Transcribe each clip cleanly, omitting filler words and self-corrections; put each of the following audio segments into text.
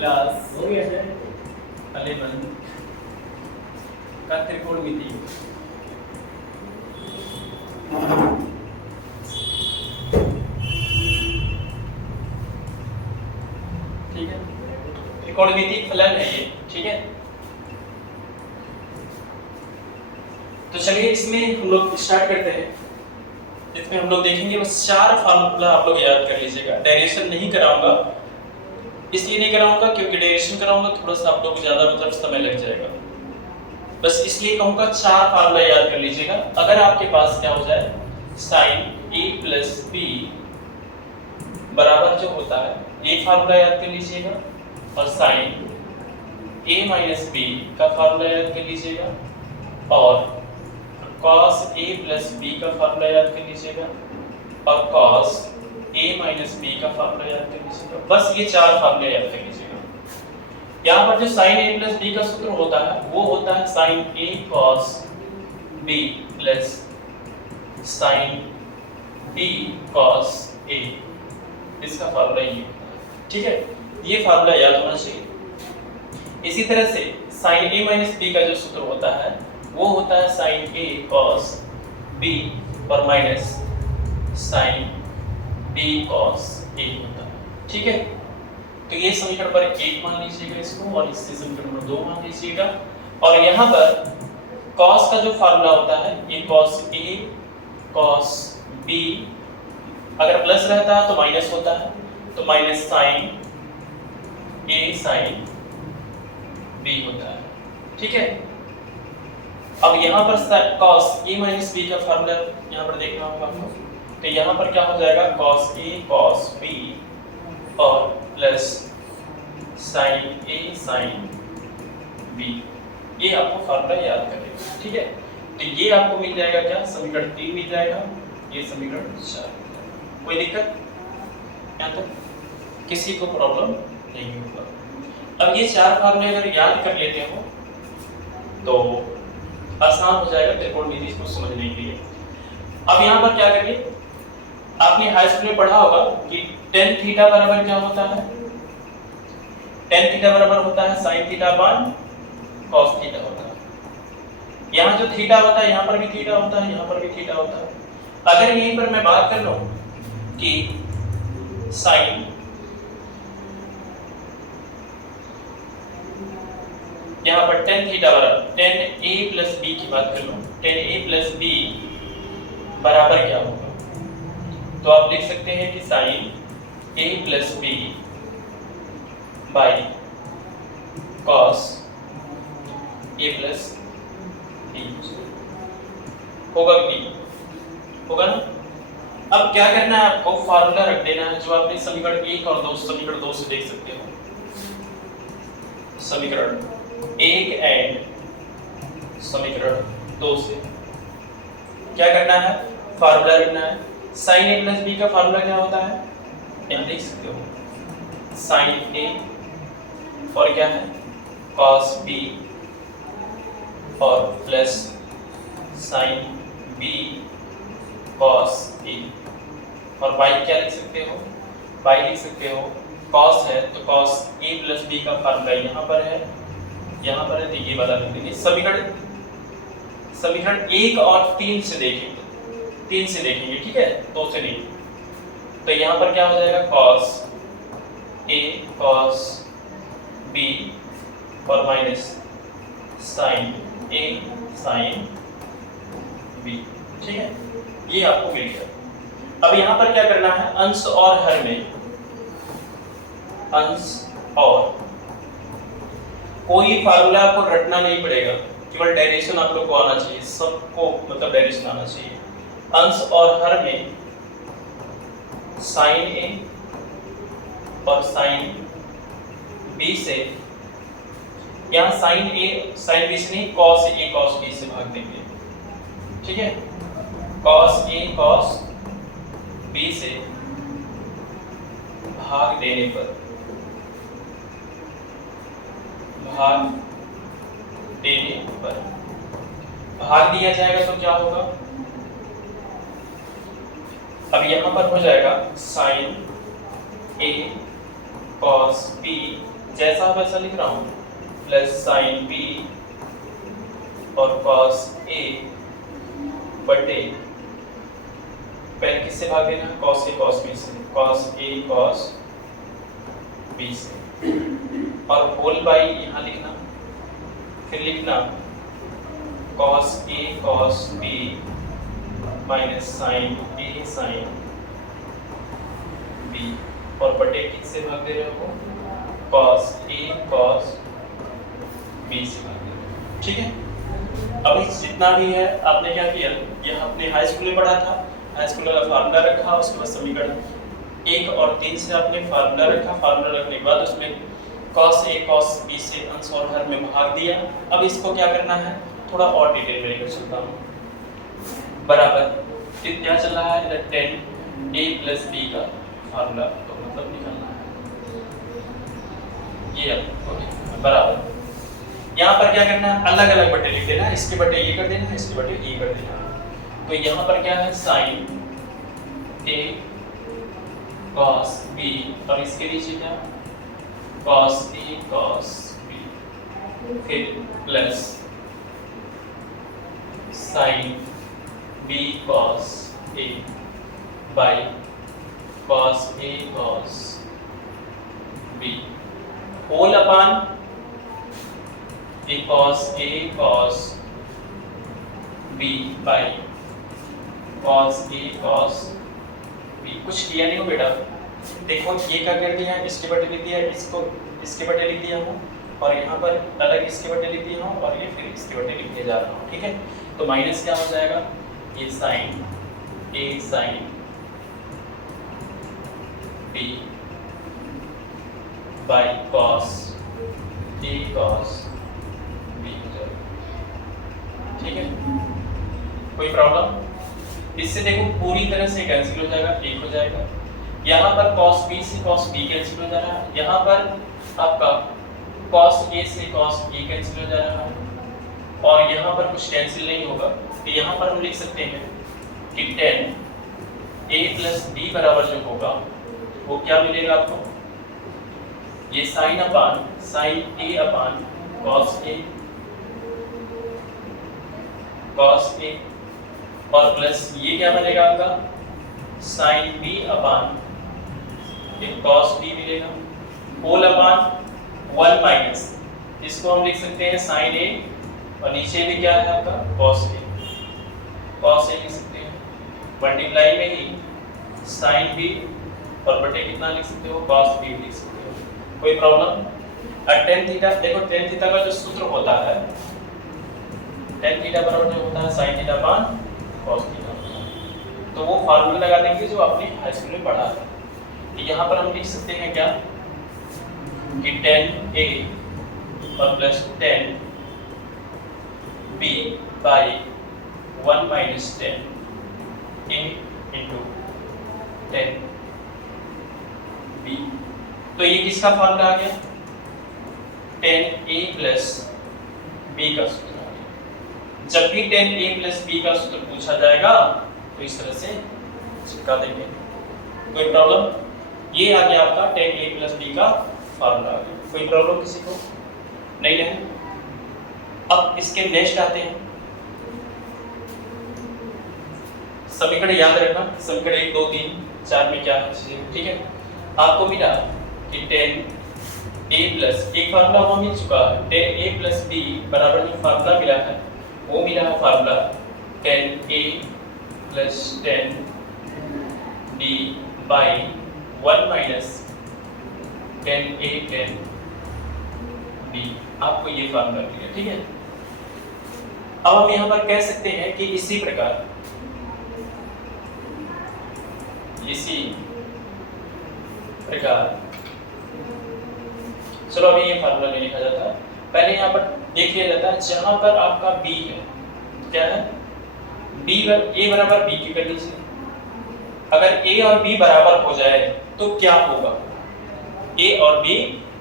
Class हो गया है 11 का त्रिकोणमिति। ठीक है, त्रिकोणमिति फलन है ये। ठीक है, तो चलिए इसमें हम लोग स्टार्ट करते हैं। इसमें हम लोग देखेंगे बस 4 फार्मूला आप लोग याद कर लीजिएगा। डेरिवेशन नहीं कराऊंगा, इसलिए नहीं कराऊंगा क्योंकि डेरिवेशन कराऊंगा थोड़ा सा आप लोग को ज्यादा मतलब समय लग जाएगा। बस इसलिए कहूंगा 4 फार्मूला याद कर लीजिएगा। अगर आपके पास क्या हो जाए sin a plus b बराबर जो होता है, ये फार्मूला याद कर लीजिएगा, और sin a minus b का फार्मूला याद कर लीजिएगा, और cos a plus b का फार्मूला याद कर लीजिएगा, और cos a minus b का फार्मूला याद कर लीजिएगा। बस ये 4 फार्मूले याद कर लीजिएगा। यहाँ पर जो sin a plus b का सूत्र होता है वो होता है sin a cos b plus sin b cos a, इसका फार्मूला ये होता है। ठीक है, ये फार्मूला याद होना चाहिए। इसी तरह से sin a minus b का जो सूत्र होता है वो होता है sin a cos b और minus sin b cos a होता है। ठीक है, तो ये समीकरण पर 1 मान लीजिएगा इसको, और इससे समीकरण नंबर 2 मान लीजिएगा। और यहाँ पर cos का जो फार्मूला होता है ये cos a cos b, अगर प्लस रहता है तो माइनस होता है, तो minus sin a sin b होता है। ठीक है, अब यहाँ पर cos a minus b का फार्मूला यहाँ पर देखना होगा आपको, तो यहाँ पर क्या हो जाएगा cos a cos b और plus sin a sin b, ये आपको फार्मूला याद कर लेना। ठीक है, तो ये आपको मिल जाएगा क्या, समीकरण 3 मिल जाएगा, ये समीकरण 4। कोई दिक्कत यहाँ तक, किसी को प्रॉब्लम नहीं होगा। अब ये 4 फार्मूले अगर याद कर लेते हो तो आसान हो जाएगा त्रिकोणमिति को समझने के लिए। अब यहाँ पर क्या करिए, आपने हाई स्कूल में पढ़ा होगा कि tan थीटा बराबर क्या होता है, tan थीटा बराबर होता है sin theta upon cos theta होता है। यहाँ जो थीटा होता है यहाँ पर भी थीटा होता है, यहाँ पर भी थीटा होता है। अगर यहीं पर मैं बात कर लूं कि sin यहाँ पर tan थीटा बराबर tan a plus b की बात कर लूं, tan a plus b बराबर क्या होगा, तो आप लिख सकते हैं कि sin a plus b by cos a plus b होगा कि होगा ना। अब क्या करना है आपको, फार्मूला रख देना है जो आपने समीकरण 1 और 2 समीकरण 2 से देख सकते हो। समीकरण 1 एंड समीकरण 2 से क्या करना है, फार्मूला रखना है। sin a plus b का फार्मूला क्या होता है, यहाँ देख सकते हो, sin a और क्या है cos b और plus sin b cos a, और y क्या लिख सकते हो, y लिख सकते हो, cos है तो cos a plus b का फार्मूला यहाँ पर है, यहाँ पर है, तो ये वाला लिख देंगे। समीकरण 1 और 3 से देखेंगे, 3 से देखेंगे, ठीक है, 2 से नहीं। तो यहाँ पर क्या हो जाएगा cos a cos b और minus sin a sin b। ठीक है, ये आपको मिल गया। अब यहाँ पर क्या करना है, अंश और हर में, अंश और कोई फार्मूला आपको रटना नहीं पड़ेगा, केवल डेरिवेशन आप लोग को आना चाहिए, सबको मतलब डेरिवेशन आना चाहिए। अंश और हर में sin a और sin b से, यहाँ sin a sin b से नहीं cos a cos b से भाग देंगे। ठीक है, cos a cos b से भाग देने पर, भाग देने पर भाग दिया जाएगा तो क्या होगा, अब यहाँ पर हो जाएगा sin a cos b, जैसा वैसा लिख रहा हूँ, प्लस साइन बी और कॉस ए बटे पहले किससे भाग देना, कॉस ए कॉस बी से, कॉस ए कॉस बी से, और होल बाई यहाँ लिखना, फिर लिखना cos A cos B minus sign A sine B, और बटे किससे भाग दे रहे हो, कॉस ए कॉस बी से भाग दे रहे हो। ठीक है, अभी जितना भी है आपने क्या किया, यह अपने हाई स्कूल में पढ़ा था, हाई स्कूल वाला फार्मूला रखा, उसके बाद समीकरण 1 और 3 से आपने फार्मूला रखा, फार्मूला रखने के बाद उसमें cos a cos b से अंश और हर में भाग दिया। अब इसको क्या करना है, थोड़ा और डिटेल में लेकर चलता हूँ। बराबर क्या चल रहा है, 10 a plus b का फार्मूला तो मतलब निकालना है ये। अब बराबर यहाँ पर क्या करना है, अलग अलग बटे लिख देना, इसके बटे ये कर देना, इसके बटे ये कर देना। तो यहाँ पर क्या है, साइन a cos b, और इसके नीचे क्या, cos a cos b, फिर plus sine b cos a by cos a cos b, whole upon a cos a cos b by cos a cos b। कुछ किया नहीं हो बेटा, देखो ये क्या कर दिया, इसके बटे लिख दिया, इसको इसके बटे लिख दिया हूँ, और यहाँ पर अलग इसके बटे लिख दिया हूँ, और ये फिर इसके बटे लिखने जा रहा हूँ। ठीक है, तो माइनस क्या हो जाएगा, ये sine a sine b by cos a cos b हो जाएगा। ठीक है, कोई प्रॉब्लम, इससे देखो पूरी तरह से कैंसिल हो जाएगा, एक हो जाएगा। यहाँ पर cos b से cos b कैंसिल हो जा रहा है, यहाँ पर आपका cos a से cos a कैंसिल हो जा रहा है, और यहाँ पर कुछ कैंसिल नहीं होगा। तो यहाँ पर हम लिख सकते हैं कि 10 a प्लस b बराबर जो होगा वो क्या मिलेगा आपको, ये sine upon sine a upon cos a, और प्लस ये क्या बनेगा आपका sine b upon cos b मिलेगा, होल अपान 1 माइनस, इसको हम लिख सकते हैं साइन a, और नीचे भी क्या है आपका cos a लिख सकते हैं, मल्टीप्लाई में ही साइन b और बटे कितना लिख सकते हो, cos b लिख सकते हो। कोई प्रॉब्लम, और tan थीटा, देखो tan थीटा का जो सूत्र होता है, tan थीटा बराबर जो होता है sin theta upon cos theta, तो वो फार्मूला लगा देंगे जो आपने हाई स्कूल में पढ़ा है। तो यहाँ पर हम लिख सकते हैं क्या कि tan a और plus tan b by 1 minus tan a into tan b। तो ये किसका फार्मूला आ गया, tan a प्लस b का सूत्र आ गया। जब भी tan a प्लस b का सूत्र पूछा जाएगा तो इस तरह से चिपका देंगे। कोई प्रॉब्लम, ये आ गया आपका tan a प्लस b का फार्मूला आ गया। कोई प्रॉब्लम किसी को नहीं है। अब इसके नेक्स्ट आते हैं, समीकरण याद रखना, समीकरण 1 2 3 4 में क्या है चीजें। ठीक है, आपको मिला कि tan a प्लस, एक फार्मूला वो मिल चुका है, tan a प्लस b बराबर जो फार्मूला मिला है वो मिला है formula tan a plus tan b by 1 minus tan a tan b, आपको ये फार्मूला मिल गया। ठीक है, अब हम यहाँ पर कह सकते हैं कि इसी प्रकार चलो अभी ये फार्मूला नहीं लिखा जाता, पहले यहाँ पर देख लिया जाता है जहां पर आपका b है, क्या है b a बराबर b की कर लीजिए। अगर a और b बराबर हो जाए तो क्या होगा, a और b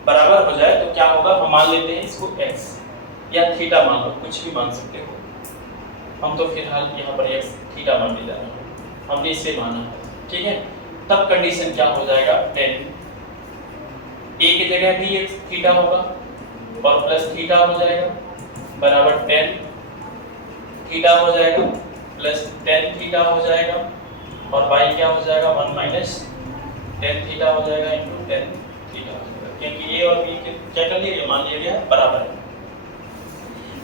बराबर हो जाए तो क्या होगा, हम मान लेते हैं इसको x या थीटा मान लो, कुछ भी मान सकते हो, हम तो फिलहाल यहाँ पर x थीटा मान ले जा रहे हैं, हमने इसे माना है। ठीक है, तब कंडीशन क्या हो जाएगा, tan ए की जगह भी एक थीटा होगा और प्लस थीटा हो जाएगा बराबर टेन थीटा हो जाएगा प्लस टेन थीटा हो जाएगा और बाई क्या हो जाएगा 1 माइनस टेन थीटा हो जाएगा इंटू टेन थीटा हो जाएगा, क्योंकि ए और बी के क्या कर लिया मान लिया गया बराबर है।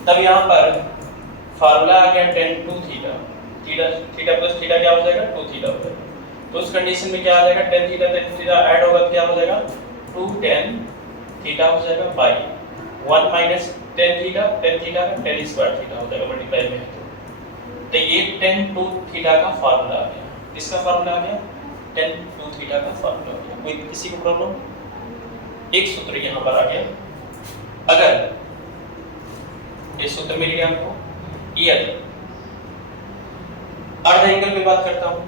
तब यहाँ पर फार्मूला आ गया tan two theta theta theta plus theta क्या हो जाएगा 2 थीटा हो जाएगा। तो उस कंडीशन में क्या आ जाएगा टेन थीटा ऐड होगा तो क्या हो जाएगा 2 टेन थीटा हो जाएगा बाई 1 माइनस टेन थीटा का टेन स्क्वायर थीटा हो जाएगा मल्टीप्लाई में है तो ये टेन टू थीटा का फार्मूला आ गया। इसका फार्मूला आ गया टेन टू थीटा का फार्मूला आ गया। कोई किसी को प्रॉब्लम एक सूत्र यहाँ पर आ गया। अगर ये सूत्र मिल गया आपको ये अर्ध एंगल पे बात करता हूँ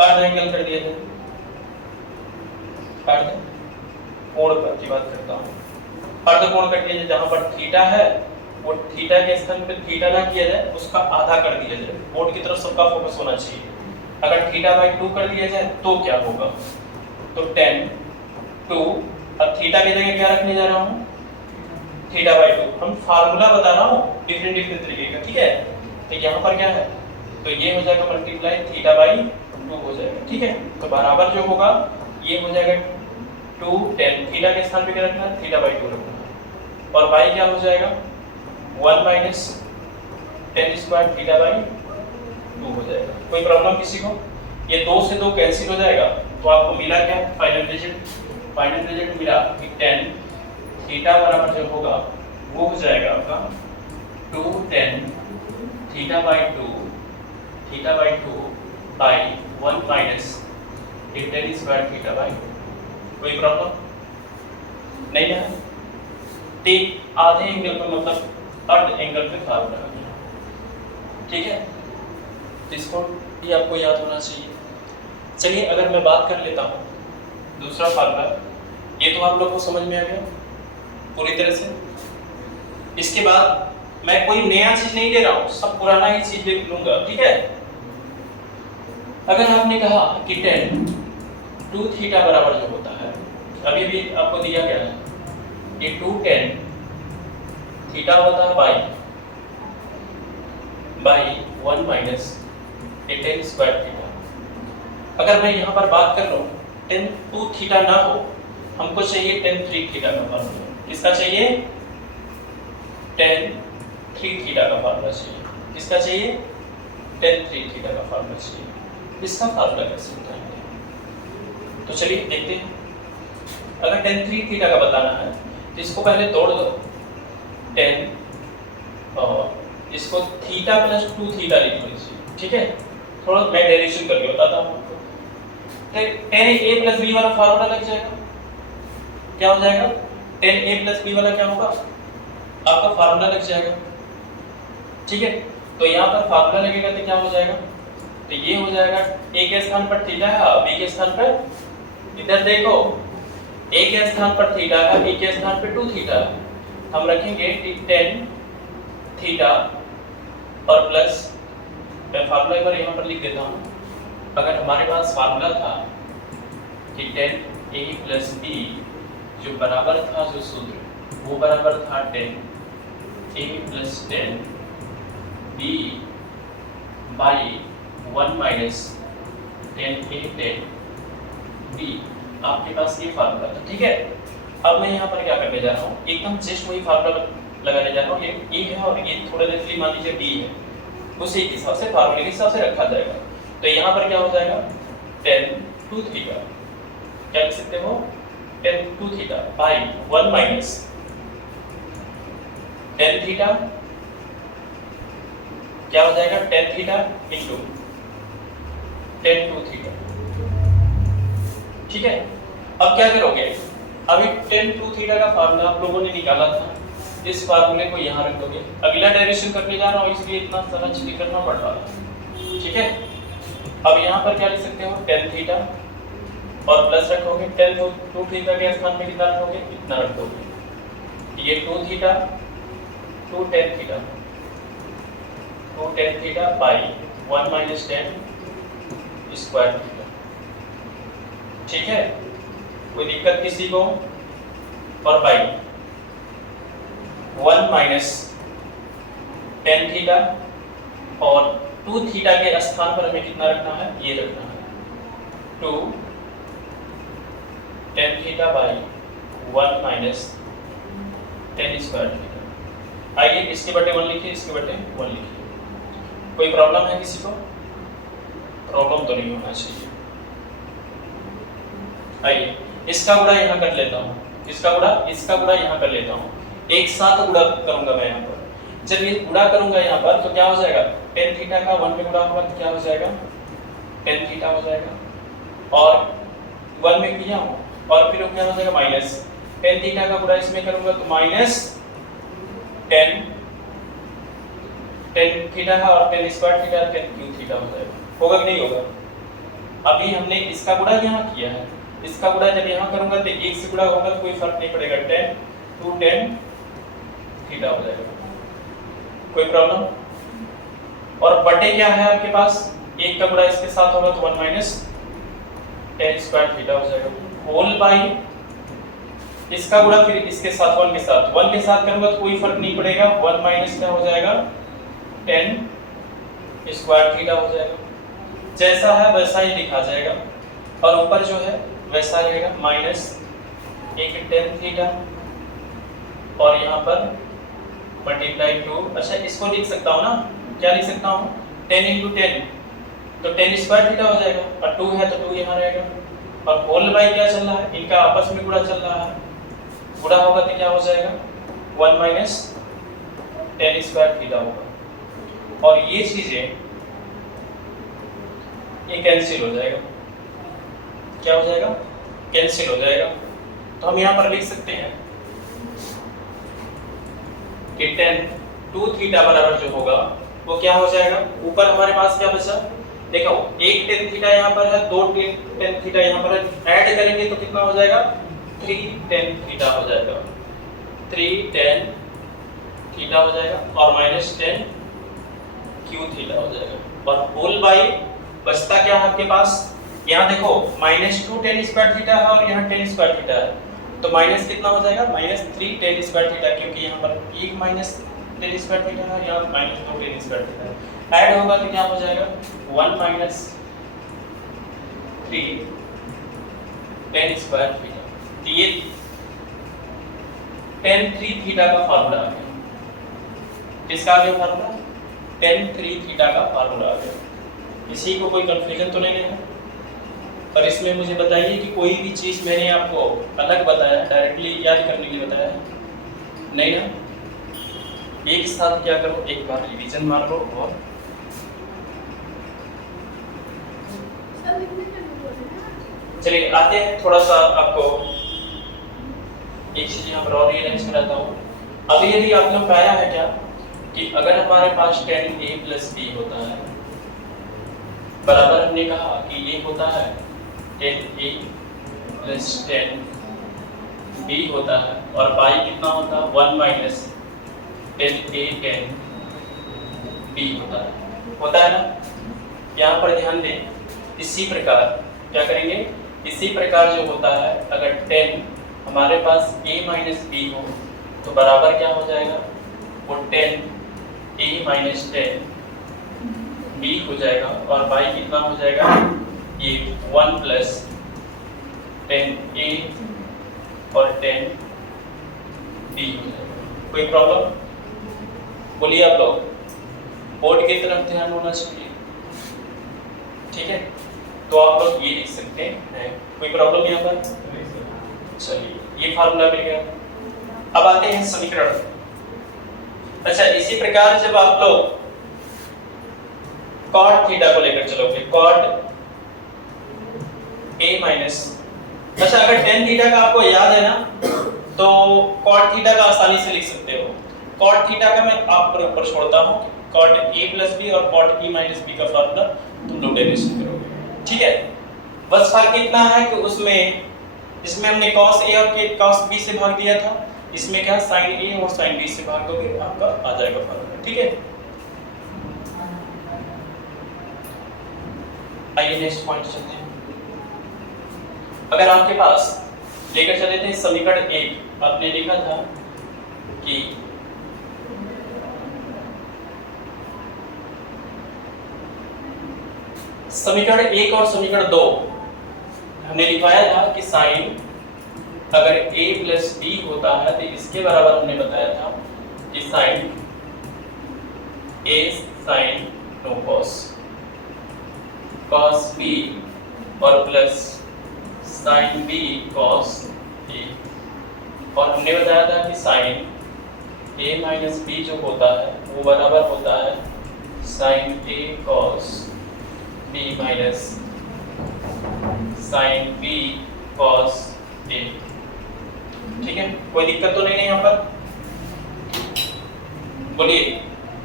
अर्ध एंगल कर दिया जाए अर्ध कोण की बात करता हूँ अर्ध कोण कर दिया जाए जहां पर थीटा है वो थीटा के स्थान पे थीटा ना किया जाए उसका आधा कर दिया जाए। बोर्ड की तरफ सबका फोकस होना चाहिए। अगर थीटा बाई 2 कर दिया जाए तो क्या होगा तो टेन 2 अब थीटा की जगह क्या रखने जा रहा हूँ थीटा बाई 2 हम फार्मूला बता रहा हूँ डिफरेंट तरीके का ठीक है। तो यहाँ पर क्या है तो ये हो जाएगा मल्टीप्लाई थीटा बाई 2 हो जाएगा ठीक है। तो बराबर जो होगा ये हो जाएगा 2 10 थीटा के स्थान पे क्या रखना है थीटा बाई 2 रखना है और बाई क्या हो जाएगा 1 minus ten square theta by 2 हो जाएगा। कोई प्रॉब्लम किसी को ये 2 से 2 कैंसिल हो जाएगा तो आपको मिला क्या फाइनल रिजल्ट मिला कि 10 थीटा बराबर जो होगा वो हो जाएगा आपका 2 10 theta by 2 by 1 minus ten square theta by 2। कोई प्रॉब्लम नहीं है। ठीक आधे एंगल पे मतलब अर्ध एंगल पे फार्मूला आ गया ठीक है। तो इसको भी आपको याद होना चाहिए। चलिए अगर मैं बात कर लेता हूँ दूसरा फार्मूला ये तो आप लोग को समझ में आ गया पूरी तरह से। इसके बाद मैं कोई नया चीज नहीं दे रहा हूँ सब पुराना ही चीज दे लूंगा ठीक है। अगर आपने कहा कि टेन टू थीटा बराबर जो होता है अभी भी आपको दिया गया है ये 2 10 थीटा होता है by 1 minus ten square theta. अगर मैं यहाँ पर बात कर लूँ टेन टू थीटा ना हो हमको चाहिए टेन थ्री थीटा का फार्मूला। किसका चाहिए टेन थ्री थीटा का फार्मूला चाहिए। किसका चाहिए टेन थ्री थीटा का फार्मूला चाहिए। इसका फार्मूला कैसे बताएंगे तो चलिए देखते हैं। अगर टेन थ्री थीटा का बताना है तो इसको पहले तोड़ दो 10 और इसको थीटा प्लस 2 थीटा लिख लीजिए ठीक है। थोड़ा मैं डेरिवेशन करके बताता हूँ आपको। टेन ए प्लस बी वाला फार्मूला लग जाएगा क्या हो जाएगा टेन ए प्लस बी वाला क्या होगा आपका फार्मूला लग जाएगा ठीक है। तो यहाँ पर फार्मूला लगेगा तो क्या हो जाएगा तो ये हो जाएगा ए के स्थान पर थीटा है बी के स्थान पर इधर देखो ए के स्थान पर थीटा है बी के स्थान पर 2 थीटा है। हम रखेंगे 10 थीटा और प्लस मैं फार्मूला एक बार यहाँ पर लिख देता हूँ। अगर हमारे पास फार्मूला था कि 10 ए प्लस बी जो बराबर था जो सूत्र वो बराबर था 10 a plus 10 b by 1 minus 10 a 10 b आपके पास ये फार्मूला था ठीक है। अब मैं यहाँ पर क्या करने जा रहा हूँ एकदम जस्ट वही फार्मूला लगाने जा रहा हूँ। ये ए है और ये थोड़ा देर के लिए मान लीजिए डी है उसी के हिसाब से फार्मूले के हिसाब से रखा जाएगा। तो यहाँ पर क्या हो जाएगा 10 2 थीटा क्या लिख सकते हो 10 2 थीटा बाई 1 माइनस 10 थीटा क्या हो जाएगा 10 थीटा इंटू 10 2 थीटा ठीक है। अब क्या करोगे अभी 10 2 थीटा का फार्मूला आप लोगों ने निकाला था इस फार्मूले को यहाँ रख दोगे। अगला डेरिवेशन करने जा रहा हूँ इसलिए इतना सारा चीजें करना पड़ रहा है ठीक है। अब यहाँ पर क्या लिख सकते हो 10 थीटा और प्लस रखोगे 10 2 थीटा के स्थान पे कितना रखोगे इतना रख दोगे। ये 2 theta 2 10 theta 2 10 theta by 1 minus 10 square theta ठीक है। कोई दिक्कत किसी को? और बाई 1 माइनस टेन थीटा, और 2 थीटा के स्थान पर हमें कितना रखना है? ये रखना है 2 tan theta by 1 minus ten square theta. आइए इसके बटे 1 लिखिए, इसके बटे 1 लिखिए। कोई प्रॉब्लम है किसी को? प्रॉब्लम तो नहीं होना चाहिए। आइए इसका गुणा यहाँ कर लेता हूँ, इसका गुणा यहाँ कर लेता हूँ। एक साथ गुणा करूंगा मैं यहाँ पर। जब ये गुणा करूंगा यहाँ पर तो क्या हो जाएगा? टेन थीटा का 1 में गुणा होगा तो क्या हो जाएगा? टेन थीटा हो जाएगा, और 1 में किया हूँ, और फिर क्या हो जाएगा? माइनस टेन थीटा का गुणा इसमें करूंगा तो माइनस टेन थीटा का, और ten square theta, ten cube theta हो जाएगा। होगा कि नहीं होगा? अभी हमने इसका गुणा यहाँ किया है, इसका गुणा जब यहाँ करूंगा तो एक से गुणा होगा तो कोई फर्क नहीं पड़ेगा, 10 2 10 थीटा हो जाएगा। कोई प्रॉब्लम? और बटे क्या है आपके पास? एक का गुणा इसके साथ होगा तो 1 माइनस टेन स्क्वायर थीटा हो जाएगा, होल बाई इसका गुणा फिर इसके साथ 1 के साथ करूंगा तो कोई फर्क नहीं पड़ेगा, 1 माइनस क्या हो जाएगा? टेन स्क्वायर थीटा हो जाएगा। जैसा है वैसा ही लिखा जाएगा, और ऊपर जो है वैसा रहेगा, माइनस एक टेन थीटा, और यहाँ पर मल्टीप्लाई 2। अच्छा इसको लिख सकता हूँ ना, क्या लिख सकता हूँ? 10 इंटू 10 तो 10 स्क्वायर थीटा हो जाएगा, और 2 है तो 2 यहाँ रहेगा, और होल बाई क्या चल रहा है? इनका आपस में गुणा चल रहा है, गुणा होगा तो क्या हो जाएगा? 1 माइनस टेन स्क्वायर थीटा होगा, और ये चीजें ये कैंसिल हो जाएगा। क्या हो जाएगा? कैंसिल हो जाएगा। तो हम यहाँ पर लिख सकते हैं कि टेन 2 थीटा बराबर जो होगा वो क्या हो जाएगा? ऊपर हमारे पास क्या बचा? देखो एक टेन थीटा यहाँ पर है, 2 टेन थीटा यहाँ पर है, ऐड करेंगे तो कितना हो जाएगा? 3 टेन थीटा हो जाएगा, 3 टेन थीटा हो जाएगा, और माइनस 10 क्यू थीटा हो जाएगा, और होल बाई बचता क्या है आपके पास? यहाँ देखो माइनस 2 टेन स्क्वायर थीटा है, और यहाँ 10 स्क्वायर थीटा है, तो माइनस कितना हो जाएगा? माइनस 3 टेन स्क्वायर थीटा, क्योंकि यहाँ पर एक माइनस टेन स्क्वायर थीटा है, यहाँ माइनस 2 टेन स्क्वायर थीटा है। ऐड होगा तो क्या हो जाएगा? 1 माइनस 3 टेन स्क्वायर थीटा। तो ये टेन 3 थीटा का फार्मूला आ गया। किसका आ गया फार्मूला? टेन 3 थीटा का फार्मूला आ गया। किसी को कोई कंफ्यूजन तो नहीं है? और इसमें मुझे बताइए कि कोई भी चीज मैंने आपको अलग बताया, डायरेक्टली याद करने के लिए बताया है? नहीं ना? एक साथ क्या करो, एक बार रिवीजन मार लो। और चलिए आते हैं, थोड़ा सा आपको एक चीज यहाँ पर और रियलाइज कराता हूँ। अभी यदि आपने पाया है क्या कि अगर हमारे पास 10a + b होता है, बराबर हमने कहा कि ये होता है 10a + 10b होता है, और बाई कितना होता है? 1 माइनस 10a 10b होता है ना? यहाँ पर ध्यान दें, इसी प्रकार क्या करेंगे? इसी प्रकार जो होता है, अगर 10 हमारे पास a - b हो तो बराबर क्या हो जाएगा? वो 10a - 10b हो जाएगा, और बाई कितना हो जाएगा? ये 1 + 10a और 10b हो जाएगा। कोई प्रॉब्लम? बोलिए आप लोग, बोर्ड की तरफ ध्यान होना चाहिए, ठीक है? तो आप लोग ये लिख सकते हैं। कोई प्रॉब्लम यहाँ पर? चलिए ये फार्मूला मिल गया। अब आते हैं समीकरण। अच्छा इसी प्रकार जब आप लोग cot थीटा को लेकर चलोगे, cot a - अच्छा अगर tan थीटा का आपको याद है ना, तो cot थीटा का आसानी से लिख सकते हो। cot थीटा का मैं आप पर ऊपर छोड़ता हूँ, cot a + b और cot e - b का फार्मूला तुम लोग डेरिवेशन करोगे, ठीक है? बस फर्क इतना है कि इसमें हमने cos a और cos b से भाग दिया था, इसमें क्या sin a और sin b से भाग दोगे, आपका आ जाएगा फार्मूला, ठीक है? आइए नेक्स्ट पॉइंट चलते हैं। अगर आपके पास लेकर चले थे समीकरण 1 आपने लिखा था कि समीकरण 1 और समीकरण 2 हमने लिखवाया था कि साइन अगर a प्लस b होता है तो इसके बराबर हमने बताया था कि sine a sine no cos cos b और plus sine b cos a, और हमने बताया था कि साइन a माइनस b जो होता है वो बराबर होता है sine a cos b minus sine b cos a। ठीक है, कोई दिक्कत तो नहीं है यहाँ पर? बोलिए,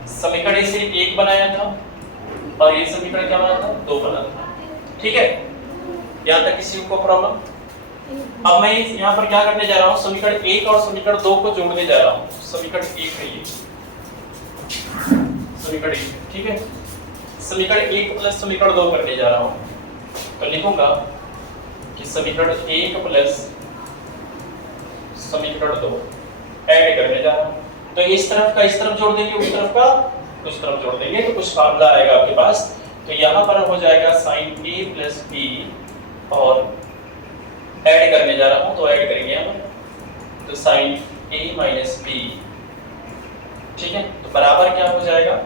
समीकरण से 1 बनाया था और ये समीकरण क्या बना था? 2 बना था। ठीक है, यहाँ तक किसी को प्रॉब्लम? अब मैं यहाँ पर क्या करने जा रहा हूँ, समीकरण 1 और समीकरण 2 को जोड़ने जा रहा हूँ। समीकरण 1 है ये, समीकरण 1, ठीक है। समीकरण 1 प्लस समीकरण 2 करने जा रहा हूँ, तो लिखूंगा कि समीकरण 1 प्लस समीकरण 2 ऐड करने जा रहा हूँ। तो इस तरफ का इस तरफ जोड़ देंगे, उस तरफ का उस तरफ जोड़ देंगे, तो कुछ फार्मूला आएगा आपके पास। तो यहाँ पर हो जाएगा साइन a प्लस b और ऐड करने जा रहा हूँ, तो ऐड करेंगे यहाँ पर, तो साइन a माइनस b, ठीक है। तो बराबर क्या हो जाएगा,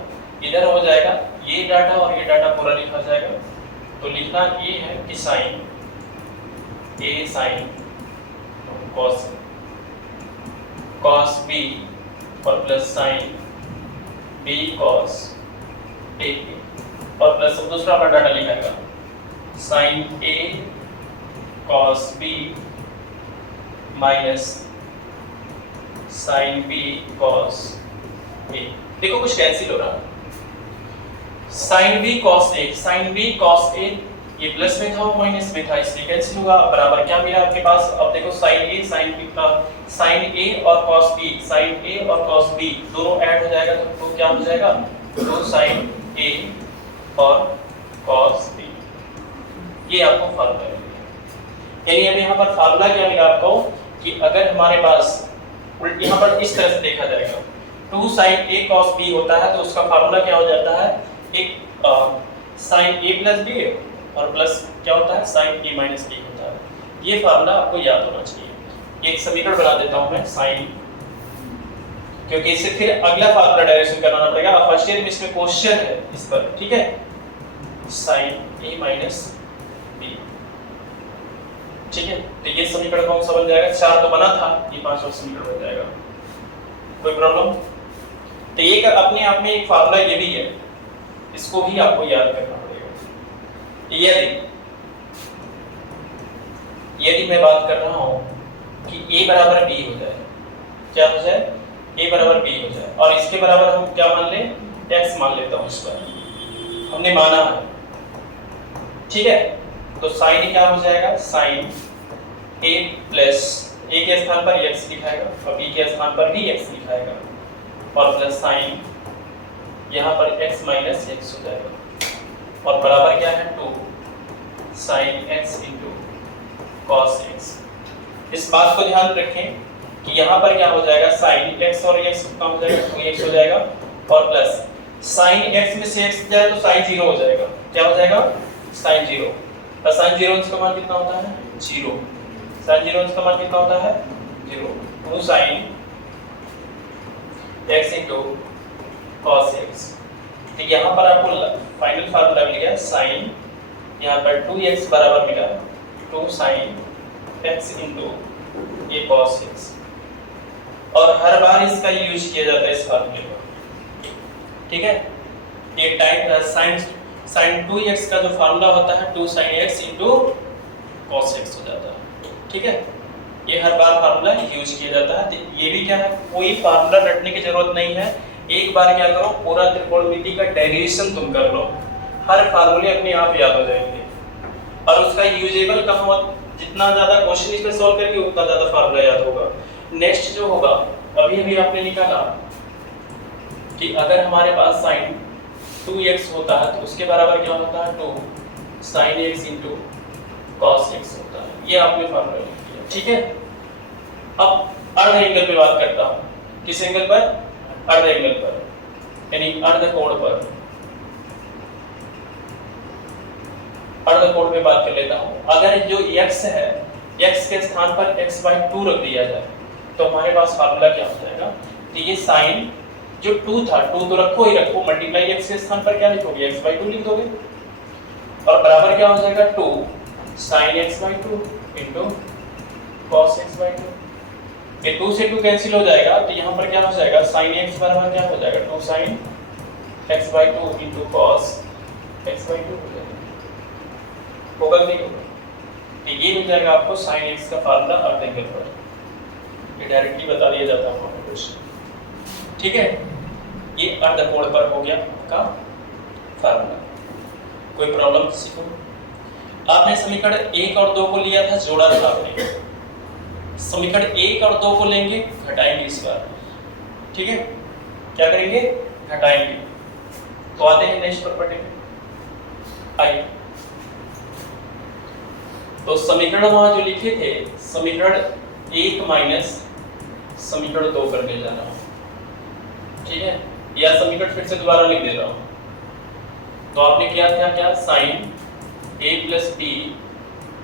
इधर हो जाएगा ये डाटा और ये डाटा पूरा लिखा जाएगा। तो लिखना ये है कि sine a sine cos b और plus sine b cos a, और प्लस अब दूसरा अपना डाटा लिखाएगा sine a cos b minus sine b cos a। देखो कुछ कैंसिल हो रहा है, sine b cos a, sine b cos a ये प्लस में था वो माइनस में था, इसलिए कैंसिल होगा। बराबर क्या मिला आपके पास, अब देखो साइन a साइन b का, साइन a और cos b, साइन a और cos b दोनों ऐड हो जाएगा, तो क्या हो जाएगा, तो साइन a और cos b। ये आपको फार्मूला मिलेगा। यानी अब यहाँ पर फार्मूला क्या मिला आपको कि अगर हमारे पास उल्टी यहाँ पर इस तरह से देखा जाएगा, 2 sin a cos b होता है, तो उसका फार्मूला क्या हो जाता है, एक sin a प्लस b और प्लस क्या होता है sin a माइनस b होता है। ये फार्मूला आपको याद होना चाहिए। एक समीकरण बना देता हूं मैं sin, क्योंकि इससे फिर अगला फार्मूला डायरेक्शन करना पड़ेगा। फर्स्ट ईयर में इसमें क्वेश्चन है इस पर, ठीक है, sin a माइनस b, ठीक है। तो ये समीकरण कौन सा बन जाएगा, 4 तो बना था, ये 5वां समीकरण बन जाएगा। कोई प्रॉब्लम? तो ये अपने आप में एक फार्मूला ये भी है, इसको भी आपको याद करना पड़ेगा। यदि मैं बात कर रहा हूं कि a बराबर b हो जाए, क्या हो जाए, a बराबर b हो जाए, और इसके बराबर हम क्या मान लें, x मान लेता हूं, इस पर हमने माना है, ठीक है। तो साइन क्या हो जाएगा, साइन a प्लस a के स्थान पर x लिखाएगा और b के स्थान पर भी x लिखाएगा, और प्लस साइन यहाँ पर x माइनस x हो जाएगा, और बराबर क्या है, 2 sin x into cos x। इस बात को ध्यान रखें कि यहाँ पर क्या हो जाएगा, sin x और x कम हो जाएगा, 2x हो जाएगा, और प्लस sin x में से x जाए तो sin 0 हो जाएगा। क्या हो जाएगा, sin 0, और sin 0 इसका मान कितना होता है, 0। sin 0 इसका मान कितना होता है, 0। 2 sin x into cos x। तो यहाँ पर आपको फाइनल फार्मूला मिल गया, साइन यहाँ पर 2x बराबर मिला 2 sin x into a cos x, और हर बार इसका यूज किया जाता है इस फार्मूले को, ठीक है। ये टाइप sin 2x का जो फार्मूला होता है 2 sin x into cos x हो जाता है, ठीक है। ये हर बार फार्मूला यूज किया जाता है। तो ये भी क्या है, कोई फार्मूला रटने की जरूरत नहीं है, एक बार क्या करो, पूरा त्रिकोणमिति का डेरिवेशन तुम कर लो, हर फार्मूले अपने आप याद हो जाएंगे, और उसका यूजेबल कहाँ, जितना ज्यादा क्वेश्चन इसमें सॉल्व करेंगे उतना ज्यादा फार्मूला याद होगा। नेक्स्ट जो होगा, अभी आपने निकाला कि अगर हमारे पास sin 2x होता है तो उसके बराबर क्या होता है, 2 sin x into cos x होता है। ये आपने फार्मूला लिख दिया, ठीक है। अब अर्ध एंगल पे बात करता हूँ, किस एंगल पर? अर्ध एंगल पर, यानी अर्ध कोण पर। अर्ध कोण पे बात कर लेता हूँ। अगर जो x है, x के स्थान पर x/2 रख दिया जाए तो हमारे पास फार्मूला क्या हो जाएगा? तो ये साइन जो 2 था, 2 तो रखो ही रखो, मल्टीप्लाई x के स्थान पर क्या लिखोगे? x/2 लिख दोगे, और बराबर क्या हो जाएगा? 2 sin x/2 into cos x/2। ये 2 से 2 कैंसिल हो जाएगा, तो यहाँ पर क्या हो जाएगा? sin x बराबर क्या हो जाएगा? 2 sin x/2 into cos x/2 हो जाएगा। होगा नहीं होगा? तो ये मिल जाएगा आपको sin x का फार्मूला अर्ध एंगल पर। ये डायरेक्टली बता दिया जाता है हमारे क्वेश्चन, ठीक है। ये अर्ध कोण पर हो गया आपका फार्मूला। कोई प्रॉब्लम किसी को? आपने समीकरण 1 और 2 को लिया था, जोड़ा था आपने। समीकरण 1 और 2 को लेंगे, घटाएंगे इस बार, ठीक है। क्या करेंगे? घटाएंगे। तो आते हैं नेक्स्ट प्रॉपर्टी में। आइए, तो समीकरण वहां जो लिखे थे, समीकरण 1 माइनस समीकरण 2 करने जा रहा हूं, ठीक है। या समीकरण फिर से दोबारा लिख दे रहा हूं। तो आपने किया था क्या? साइन a प्लस b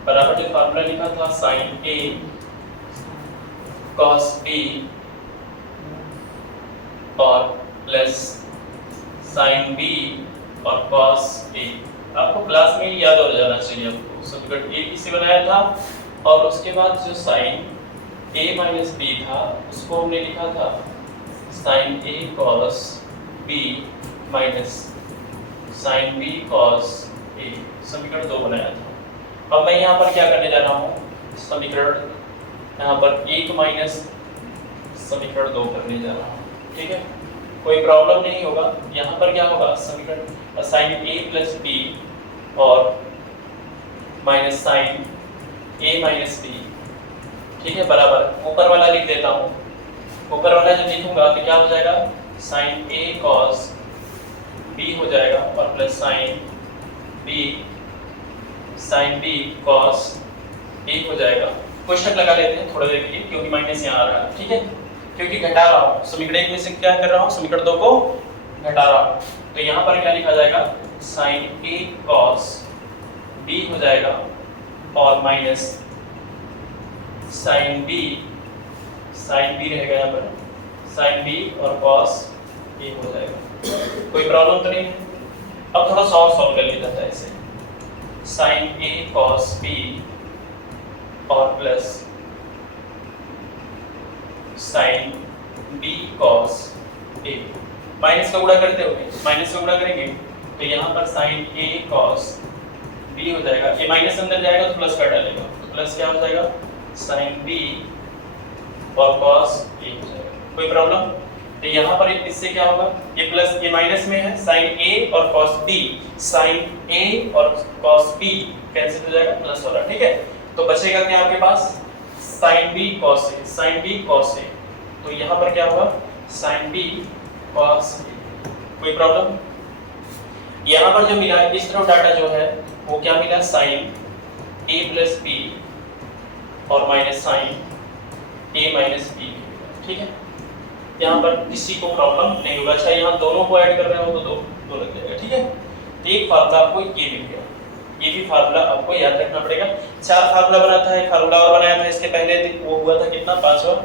बराबर जो फार्मूला लिखा था, साइन a cos b और प्लस साइन b और cos a। आपको क्लास में ही याद हो जाना चाहिए। आपको समीकरण a किससे बनाया था, और उसके बाद जो साइन a माइनस b था उसको हमने लिखा था sine a cos b minus sine b cos a। समीकरण 2 बनाया था। अब मैं यहाँ पर क्या करने जा रहा हूँ? समीकरण यहाँ पर 1 माइनस समीकरण 2 करने जा रहा हूँ, ठीक है। कोई प्रॉब्लम नहीं होगा। यहाँ पर क्या होगा? समीकरण साइन a प्लस b और माइनस साइन a माइनस b, ठीक है, बराबर ऊपर वाला लिख देता हूँ। ऊपर वाला जब लिखूंगा तो क्या हो जाएगा? साइन a cos b हो जाएगा और plus sine b sine b cos a हो जाएगा। कोष्ठक लगा लेते हैं थोड़ा देर के लिए, क्योंकि माइनस यहाँ आ रहा है, ठीक है। क्योंकि घटा रहा हूँ, समीकरण 1 में से क्या कर रहा हूँ? समीकरण 2 को घटा रहा हूँ। तो यहाँ पर क्या लिखा जाएगा? साइन a cos b हो जाएगा और माइनस साइन b रहेगा यहाँ पर, साइन b और cos a हो जाएगा। कोई प्रॉब्लम तो नहीं है? अब थोड़ा सॉल्व कर लिया जाता है इसे। साइन a cos b और plus sine b cos a। Minus का गुणा करते हो, माइनस का गुणा करेंगे तो यहाँ पर साइन a cos b हो जाएगा। ये माइनस अंदर जाएगा तो प्लस कर डालेगा, तो प्लस क्या हो जाएगा? साइन b और cos a हो जाएगा। कोई प्रॉब्लम? तो यहाँ पर इससे क्या होगा? ये प्लस ये माइनस में है, साइन a और cos b, साइन a और cos b कैंसिल हो जाएगा, प्लस हो रहा है, ठीक है। तो बचेगा क्या आपके पास? Sine b cos a, sine b cos a। तो यहाँ पर क्या होगा? Sine b cos a। कोई प्रॉब्लम? यहाँ पर जो मिला इस तरफ डाटा जो है वो क्या मिला? साइन a प्लस b और माइनस साइन a माइनस b, ठीक है। यहाँ पर किसी को प्रॉब्लम नहीं होगा। अच्छा, यहाँ दोनों को ऐड कर रहे हो तो दो लग जाएगा, ठीक है। तो एक फार्मूला आपको ये मिल गया। ये भी फार्मूला आपको याद रखना पड़ेगा। 4 फार्मूला बनाता है, फार्मूला और बनाया था इसके पहले, वो हुआ था कितना? 5वां,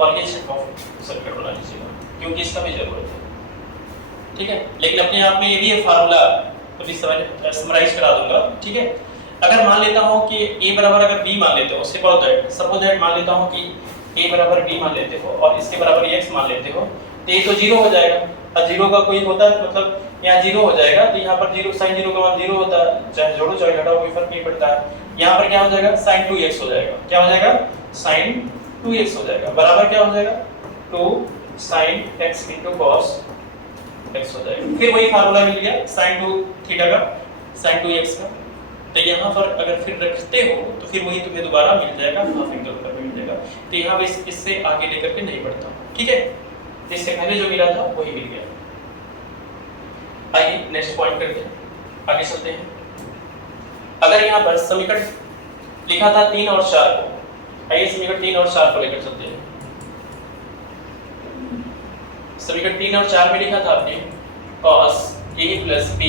और ये 6वां सर्किट बना लीजिएगा क्योंकि इसका भी जरूरत है, ठीक है। लेकिन अपने आप में ये भी फार्मूला तो समराइज करा दूंगा, ठीक है। अगर मान लेता हूँ कि a बराबर अगर b मान लेते हो, सपोज दैट मान लेता हूँ कि a बराबर b मान लेते हो और इसके बराबर x मान लेते हो, तो ये तो 0 हो जाएगा। और 0 का कोई होता है मतलब यहाँ 0 हो जाएगा, तो यहाँ पर 0 sin 0 का मान 0 होता है, चाहे जोड़ो चाहे घटाओ कोई फर्क नहीं पड़ता है। यहाँ पर क्या हो जाएगा? sin 2x हो जाएगा। क्या हो जाएगा? sin 2x हो जाएगा। बराबर क्या हो जाएगा? 2 sin x into cos x हो जाएगा। फिर वही फार्मूला मिल गया sin 2 थीटा का, sin 2x का। तो यहाँ पर अगर फिर रखते हो तो फिर वही तुम्हें दोबारा मिल जाएगा, हाफ एंगल पर मिल जाएगा। तो यहाँ पे इससे आगे लेकर के नहीं बढ़ता, ठीक है। इससे पहले जो मिला था वही मिल गया। आइए नेक्स्ट पॉइंट करते हैं, आगे चलते हैं। अगर यहाँ पर समीकरण लिखा था 3 और 4 को, आइए समीकरण 3 और 4 को लेकर चलते हैं। समीकरण 3 और 4 में लिखा था आपने cos a plus b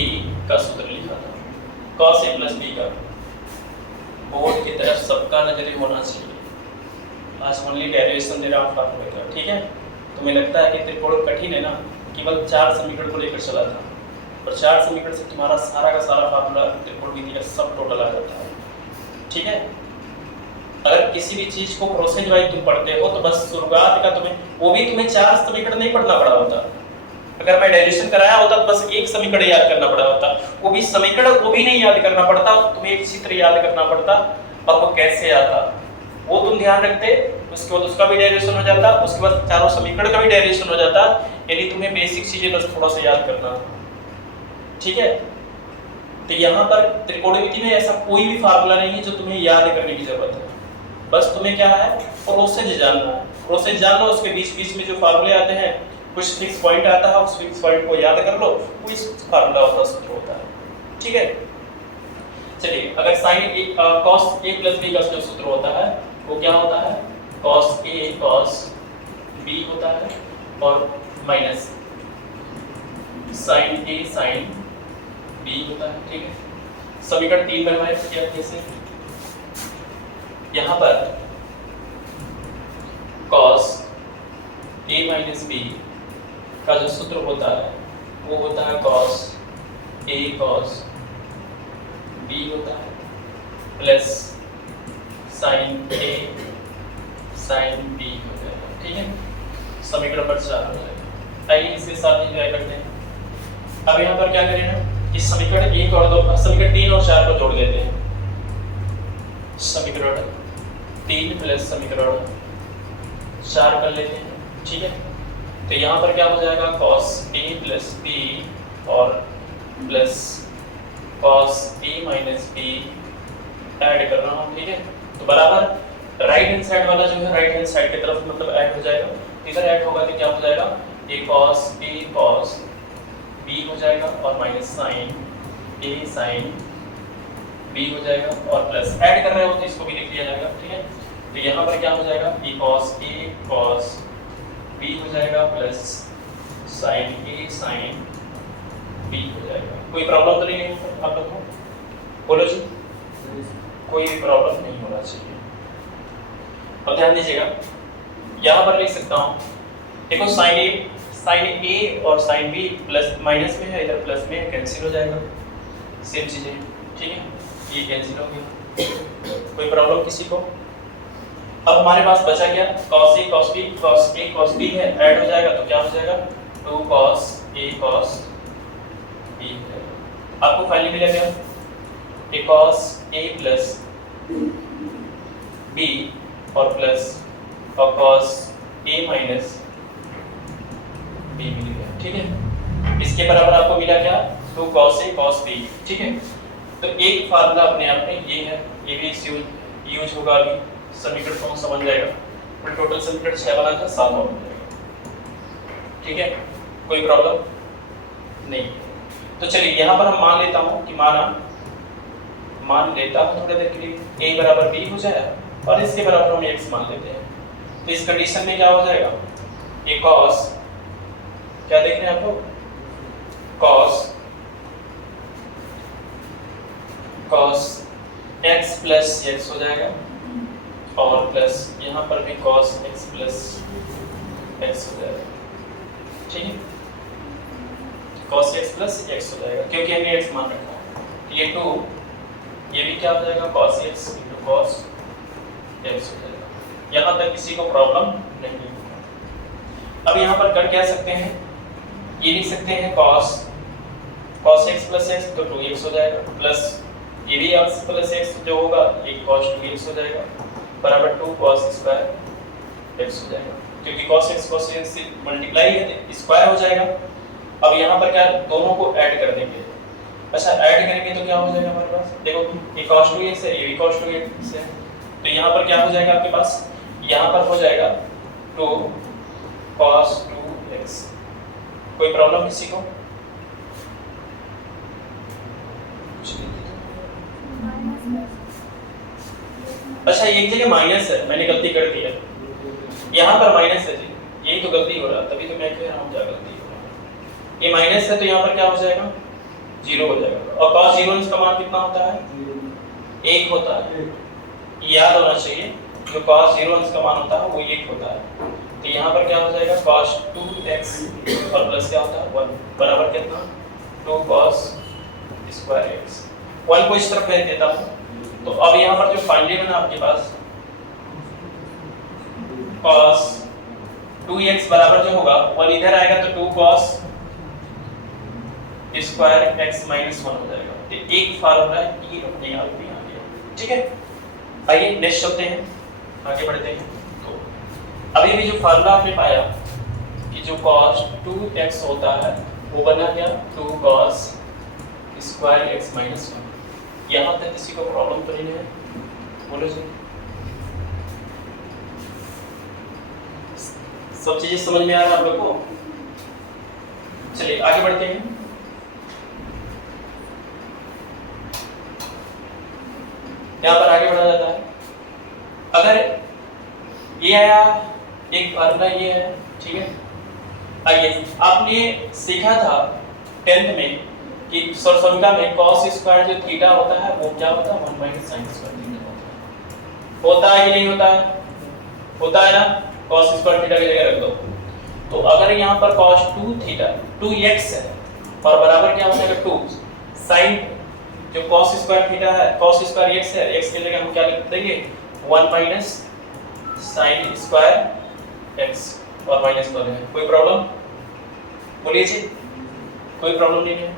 का सूत्र लिखा था। cos a plus b का बोर्ड की तरफ सबका नजर होना चाहिए। आज ओनली डेरिवेशन दे रहा हूं फार्मूले का, ठीक है। तुम्हें लगता है कि त्रिकोण कठिन है ना, केवल 4 समीकरण को लेकर चला था और 4 समीकरण से तुम्हारा सारा का सारा फार्मूला त्रिकोणमिति का सब टोटल आ जाता है, ठीक है। अगर किसी भी चीज को प्रोसेस वाइज तुम पढ़ते हो तो बस शुरुआत का तुम्हें 4 समीकरण नहीं पढ़ना पड़ा होता। अगर मैं डेरिवेशन कराया होता तो बस एक समीकरण याद करना पड़ा होता, वो भी समीकरण को भी नहीं याद करना पड़ता, तुम्हें एक चित्र याद करना पड़ता और वो कैसे आता वो तुम ध्यान रखते। उसके बाद उसका भी डेरिवेशन हो जाता, उसके बाद चारों समीकरण का भी डेरिवेशन हो जाता, यानी तुम्हें बेसिक चीजें बस थोड़ा सा याद करना, ठीक है। तो यहाँ पर त्रिकोणमिति में ऐसा कोई भी फार्मूला नहीं है जो तुम्हें याद करने की जरूरत है। बस तुम्हें क्या है, प्रोसेस जानना है। प्रोसेस जान लो, उसके बीच बीच में जो फार्मूले आते हैं कुछ फिक्स पॉइंट आता है, उस फिक्स पॉइंट को याद कर लो, वो इस फार्मूला होता सूत्र होता है, ठीक है। चलिए, अगर sin cos a plus b का जो सूत्र होता है वो क्या होता है, cos a cos b होता है और minus sin a sin b होता है, ठीक है। समीकरण 3 में हमारे क्या कैसे यहाँ पर cos a minus b का जो सूत्र होता है वो होता है cos a cos b होता है plus sin a sin b होता है, ठीक है। समीकरण पर 4 हो जाएगा। आइए इसके साथ इंजॉय करते हैं। अब यहाँ पर क्या करें, इस समीकरण 1 और 2 समीकरण 3 और 4 को जोड़ देते हैं। समीकरण 3 प्लस समीकरण 4 कर लेते हैं, ठीक है। तो यहाँ पर क्या हो जाएगा, cos a plus b और plus cos a minus b add कर रहा हूँ, ठीक है। तो बराबर राइट हैंड साइड वाला जो है राइट हैंड साइड की तरफ मतलब ऐड हो जाएगा। इधर ऐड होगा तो क्या हो जाएगा, a cos b हो जाएगा और minus sin a sin b हो जाएगा और प्लस ऐड कर रहे हो तो इसको भी लिख लिया जाएगा, ठीक है। तो यहाँ पर क्या हो जाएगा, a cos b हो जाएगा plus sin a sin b हो जाएगा। कोई प्रॉब्लम तो नहीं है आप लोगों को, बोलो जी, कोई प्रॉब्लम नहीं होना चाहिए। अब ध्यान दीजिएगा, यहाँ पर लिख सकता हूँ, देखो sin a और sin b प्लस माइनस में है, इधर प्लस में कैंसिल हो जाएगा, सेम चीजें, ठीक है। ये कैंसिल हो गया, कोई प्रॉब्लम किसी को। अब हमारे पास बचा क्या, cos a cos b है, ऐड हो जाएगा तो क्या हो जाएगा, 2 cos a cos b। आपको फाइनली मिला क्या, a cos a plus b और प्लस और cos a minus b मिल गया, ठीक है। इसके बराबर आपको मिला क्या, 2 cos a cos b, ठीक है। तो एक फार्मूला अपने आप में ये है, ये भी यूज होगा अभी समीकरण फॉर्म समझ जाएगा। फिर टोटल समीकरण 6 वाला था 7 हो जाएगा, ठीक है। कोई प्रॉब्लम नहीं। तो चलिए यहाँ पर हम मान लेता हूँ कि मान लेता हूँ थोड़ी देर के लिए a बराबर b हो जाए और इसके बराबर हम x मान लेते हैं। तो इस कंडीशन में क्या हो जाएगा, a cos, क्या देख रहे हैं आप लोग, cos x प्लस x हो जाएगा और प्लस यहाँ पर भी cos x प्लस x हो जाएगा, ठीक है। cos x प्लस x हो जाएगा क्योंकि हमने x मान रखा है। ये 2, ये भी क्या हो जाएगा, cos x into cos x हो जाएगा। यहाँ तक किसी को प्रॉब्लम नहीं है। अब यहाँ पर कर क्या सकते हैं, ये लिख सकते हैं cos x प्लस x तो 2x हो जाएगा प्लस ये भी x प्लस x जो होगा ये cos 2x हो जाएगा बराबर 2 cos स्क्वायर x हो जाएगा, क्योंकि cos x से मल्टीप्लाई है तो स्क्वायर हो जाएगा। अब यहाँ पर क्या, दोनों को ऐड कर देंगे। अच्छा, ऐड करेंगे तो क्या हो जाएगा हमारे पास, देखो ये cos 2x है, ये भी cos 2x है, तो यहाँ पर क्या हो जाएगा आपके पास, यहाँ पर हो जाएगा 2 cos 2x। कोई प्रॉब्लम किसी को, अच्छा एक जगह माइनस है, मैंने गलती कर दी है, यहाँ पर माइनस है जी, यही तो गलती हो रहा, तभी तो मैं कह रहा हूँ क्या गलती हो रहा है। ये माइनस है तो यहाँ पर क्या हो जाएगा, 0 हो जाएगा। और cos 0 इसका मान कितना होता है, 1 होता है, याद होना चाहिए। जो cos 0 इसका मान होता है वो 1 होता है। तो यहाँ पर क्या हो जाएगा, cos 2x और प्लस क्या होता है 1 बराबर कितना, 2 cos स्क्वायर x। 1 को इस तरफ भेज देता हूँ। तो अब यहाँ पर जो फाइनली बना आपके पास cos 2x बराबर जो होगा 1 इधर आएगा तो 2 cos स्क्वायर x माइनस 1 हो जाएगा। तो एक फार्मूला ये अपने आप में आ गया। ठीक है, आइए नेक्स्ट चलते हैं, आगे बढ़ते हैं। तो अभी भी जो फार्मूला आपने पाया कि जो cos 2x होता है वो बना गया 2 cos स्क्वायर x माइनस 1। यहाँ तक किसी को प्रॉब्लम तो नहीं है, बोलो जी। सब चीजें समझ में आ रहा है आप लोग को? चलिए आगे बढ़ते हैं। यहाँ पर आगे बढ़ा जाता है, अगर ये आया एक फार्मूला ये है, ठीक है। आइए, आपने सीखा था 10th में कि सरसंख्या में cos स्क्वायर जो थीटा होता है वो क्या होता है, 1 माइनस sin स्क्वायर थीटा होता है कि नहीं होता है? होता है ना, cos स्क्वायर थीटा की जगह रख दो। तो अगर यहाँ पर cos 2 थीटा 2x है और बराबर क्या हो जाएगा 2 sin जो cos स्क्वायर थीटा है, cos स्क्वायर x है, x की जगह हम क्या लिख देंगे 1 माइनस sin स्क्वायर x और माइनस 1 है। कोई प्रॉब्लम बोलिए जी, कोई प्रॉब्लम नहीं है।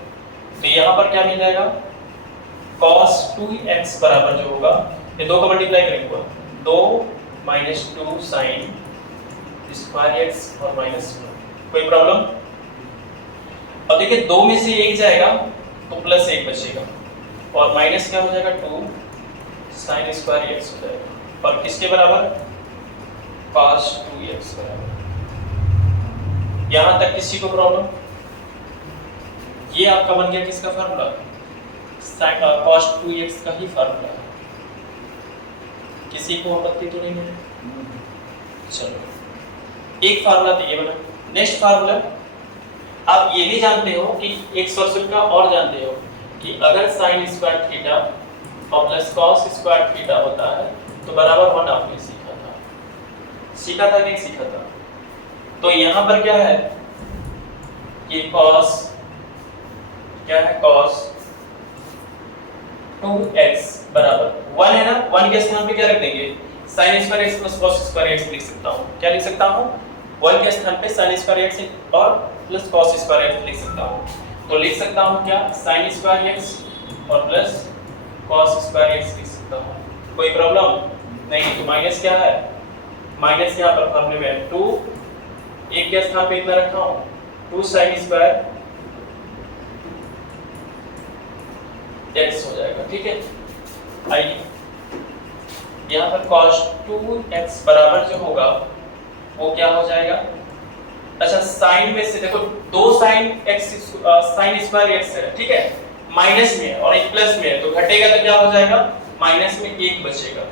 तो यहाँ पर क्या मिल जाएगा, cos 2x बराबर जो होगा ये 2 का मल्टीप्लाई करेंगे 2 माइनस 2 sin स्क्वायर x और माइनस 1। कोई प्रॉब्लम? अब देखिए 2 में से 1 जाएगा तो प्लस 1 बचेगा और माइनस क्या हो जाएगा 2 sin स्क्वायर x हो जाएगा और किसके बराबर, cos 2x बराबर। यहाँ तक किसी को प्रॉब्लम? ये आपका बन गया किसका फार्मूला, cos 2x का ही फार्मूला है। किसी को आपत्ति तो नहीं है? चलो, एक फार्मूला तो ये बना। नेक्स्ट फार्मूला आप ये भी जानते हो कि एक सोर्स का और जानते हो कि अगर sin स्क्वायर थीटा और प्लस cos स्क्वायर थीटा होता है तो बराबर 1 आपने सीखा था कि नहीं सीखा था? तो यहाँ पर क्या है कि cos क्या है, cos 2x बराबर 1 है ना, 1 के स्थान पे क्या रख देंगे, sin square x plus cos square x लिख सकता हूँ। क्या लिख सकता हूँ, 1 के स्थान पे sin स्क्वायर x और प्लस cos स्क्वायर x लिख सकता हूँ। तो लिख सकता हूँ क्या, sin स्क्वायर x और प्लस cos स्क्वायर x लिख सकता हूँ। कोई प्रॉब्लम नहीं? तो माइनस क्या है, माइनस यहाँ पर फॉर्मूले में 2 1 के स्थान पे इतना रखा हूँ 2 sin स्क्वायर x हो जाएगा। ठीक है, आइए यहाँ पर cos 2x बराबर जो होगा वो क्या हो जाएगा, अच्छा साइन में से देखो 2 sin x sin square x है, ठीक है, माइनस में है और एक प्लस में है तो घटेगा तो क्या हो जाएगा, माइनस में 1 बचेगा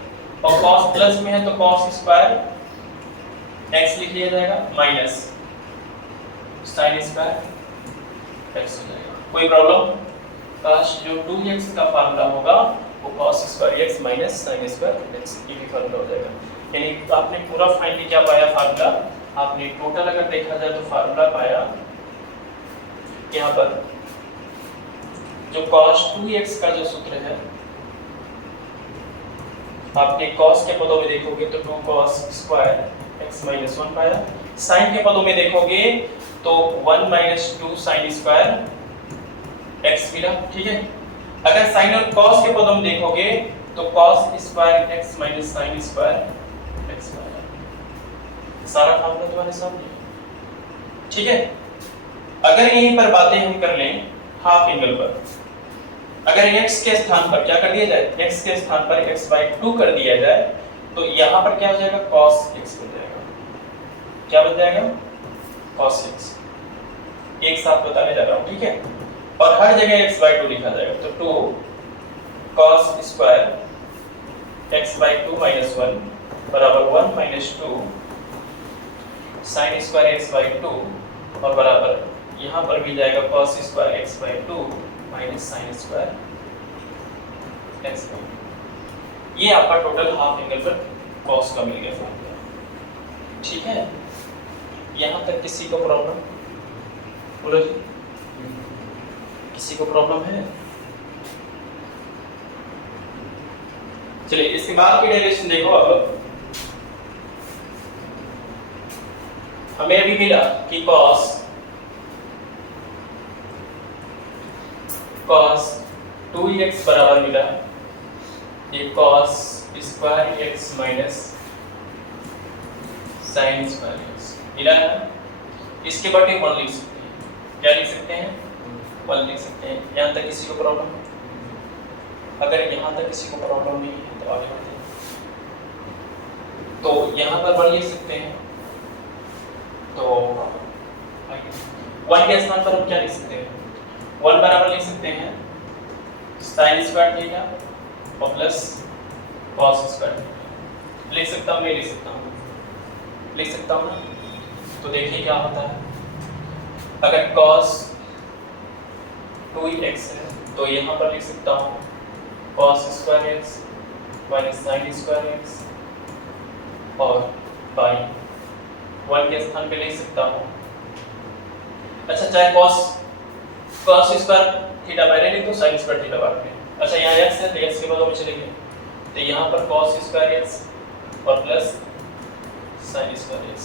और cos प्लस में है तो cos स्क्वायर x लिख लिया जाएगा माइनस sin स्क्वायर x हो जाएगा। कोई प्रॉब्लम? cos जो 2x का फार्मूला होगा वो cos square x minus sin square x ये भी फार्मूला हो जाएगा। यानी आपने पूरा फाइनली क्या पाया फार्मूला, आपने टोटल अगर देखा जाए तो फार्मूला पाया यहाँ पर जो cos 2x का जो सूत्र है, आपने cos के पदों में देखोगे तो 2 cos स्क्वायर x माइनस 1 पाया, sin के पदों में देखोगे तो 1 माइनस 2 sin स्क्वायर x मिला। ठीक है, अगर sin और cos के पदों में देखोगे तो cos square x minus sin square x मिला। सारा फार्मूला तुम्हारे सामने है। ठीक है, अगर यहीं पर बातें हम कर लें हाफ एंगल पर, अगर x के स्थान पर क्या कर दिया जाए, x के स्थान पर x/2 कर दिया जाए तो यहाँ पर क्या हो जाएगा, cos x बन जाएगा। क्या बन जाएगा, cos x। एक साथ बताने जा रहा हूँ, ठीक है, और हर जगह x/2 लिखा जाएगा तो 2 cos square x by 2 minus 1 बराबर 1 minus 2 sine square x by 2 और बराबर यहाँ पर भी जाएगा cos square x by 2 minus sine square x by 2। ये आपका टोटल हाफ एंगल पर cos का मिल गया फॉर्मूला। ठीक है, यहाँ तक किसी को प्रॉब्लम? बोलो जी, किसी को प्रॉब्लम है? चलिए इसके बाद की डेरिवेशन देखो। अब हमें अभी मिला कि cos 2x बराबर मिला ये cos square x minus sine square x मिला है। इसके बटे 1 लिख सकते हैं। क्या लिख सकते हैं? 1 लिख सकते हैं। यहाँ तक किसी को प्रॉब्लम? अगर यहाँ तक किसी को प्रॉब्लम नहीं है तो आगे बढ़ते हैं। तो यहाँ पर 1 लिख सकते हैं। तो 1 के स्थान पर हम क्या लिख सकते हैं? 1 बराबर लिख सकते हैं साइन स्क्वायर थीटा और प्लस cos स्क्वायर थीटा। लिख सकता हूँ? नहीं लिख सकता हूँ? लिख सकता हूँ ना? तो देखिए क्या होता है। अगर cos 2x है तो यहाँ पर लिख सकता हूँ cos square x minus sine square x और बाई 1 के स्थान पे लिख सकता हूँ। अच्छा, चाहे cos स्क्वायर थीटा पहले लिख दो, साइन स्क्वायर थीटा बाद में। अच्छा, यहाँ x है तो x के बदले में चलेंगे तो यहाँ पर cos स्क्वायर x और प्लस साइन स्क्वायर x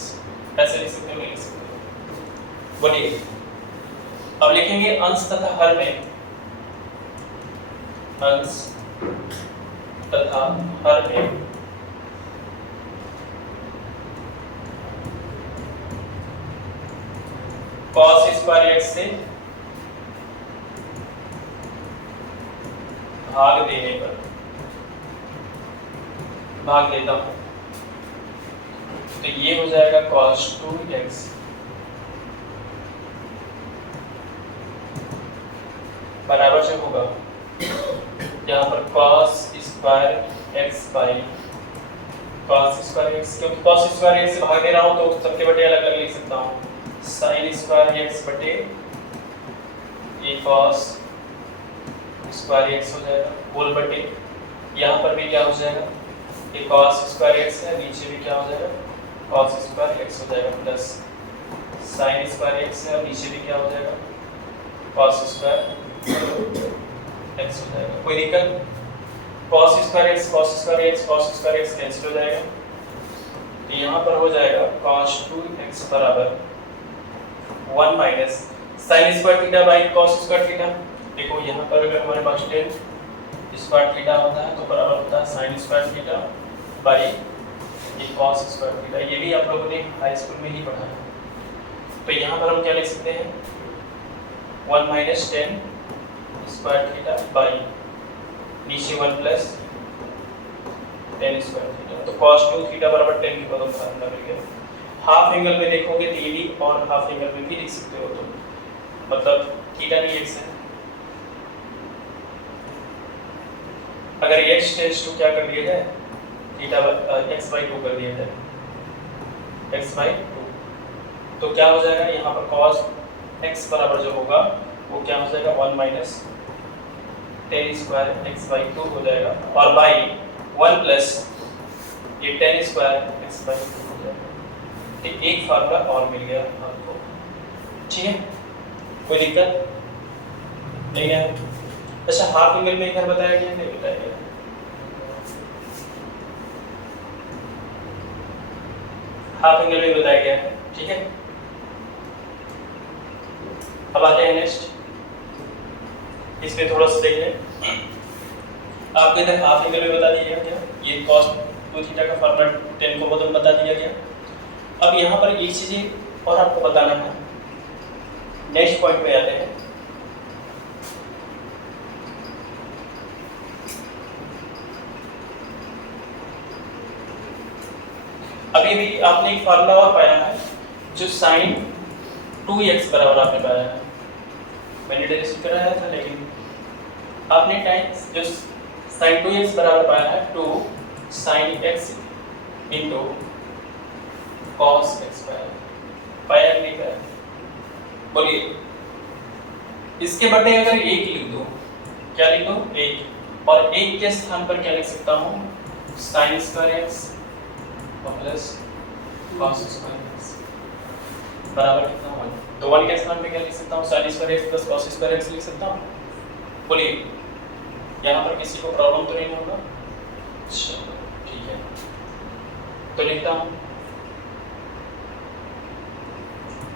ऐसे लिख सकते हो? नहीं लिख सकते? बोलिए। अब लिखेंगे अंश तथा हर में, अंश तथा हर में cos स्क्वायर x से भाग देने पर, भाग देता हूं तो ये हो जाएगा cos 2x बराबर से होगा यहाँ पर cos square x by cos square x, क्योंकि cos स्क्वायर x से भाग दे रहा हूँ तो सबके बटे अलग अलग लिख सकता हूँ। साइन स्क्वायर x बटे ये cos स्क्वायर x हो जाएगा होल बटे यहाँ पर भी क्या हो जाएगा, ये cos स्क्वायर x है, नीचे भी क्या हो जाएगा cos स्क्वायर x हो जाएगा प्लस साइन स्क्वायर x है और नीचे भी क्या हो जाएगा cos स्क्वायर x हो जाएगा। कोई दिक्कत? cos square x cos square x cos square x cancel हो जाएगा तो यहाँ पर हो जाएगा cos 2x बराबर 1 minus sine square theta by cos square theta. देखो यहाँ पर अगर हमारे पास tan स्क्वायर थीटा होता है तो बराबर होता है साइन स्क्वायर थीटा बाई ये cos स्क्वायर थीटा। ये भी आप लोगों ने हाई स्कूल में ही पढ़ा है। तो यहाँ पर हम क्या लिख सकते हैं 1 minus tan square theta by नीचे 1 प्लस tan स्क्वायर थीटा। तो cos 2 थीटा बराबर tan के बदल फार्मूला मिल गया। हाफ एंगल में देखोगे तो ये भी और हाफ एंगल में भी लिख सकते हो, तो मतलब थीटा नहीं x है। अगर x टेंस टू क्या कर दिया जाए थीटा x बाई 2 कर दिया जाए x बाई 2 तो क्या हो जाएगा यहाँ पर cos x बराबर जो होगा वो क्या हो जाएगा 1 minus tan square x by 2 हो जाएगा और बाई 1 प्लस ये tan स्क्वायर x बाई 2 हो जाएगा। ठीक, एक फार्मूला और मिल गया आपको। ठीक है, कोई दिक्कत नहीं है? अच्छा, हाफ एंगल में इधर बताया गया नहीं बताया गया? हाफ एंगल में बताया गया है। ठीक है, अब आते हैं नेक्स्ट। इसमें थोड़ा सा देख लें। आपके इधर हाफ एंगल में बता दिया गया, ये cos 2 थीटा का फार्मूला tan को बदल बता दिया गया। अब यहाँ पर एक चीज और आपको बताना है। नेक्स्ट पॉइंट पे आते हैं। अभी भी आपने एक फार्मूला और पाया है जो sin 2x बराबर आपने पाया है। मैंने डेरिवेशन कराया था लेकिन आपने टाइम जो sin 2x बराबर पाया है 2 sine x into cos x square pi R लिखा है। बोलिए इसके बटे अगर एक लिख दो, क्या लिख दो? एक, और एक के स्थान पर क्या लिख सकता हूँ? Sign square x plus cos square x बराबर कितना होगा? तो 1 के स्थान पे क्या लिख सकता हूँ? Sign square x plus cos square x लिख सकता हूँ। बोलिए यहाँ पर किसी को प्रॉब्लम तो नहीं होगा? चलो ठीक है, तो लिखता हूँ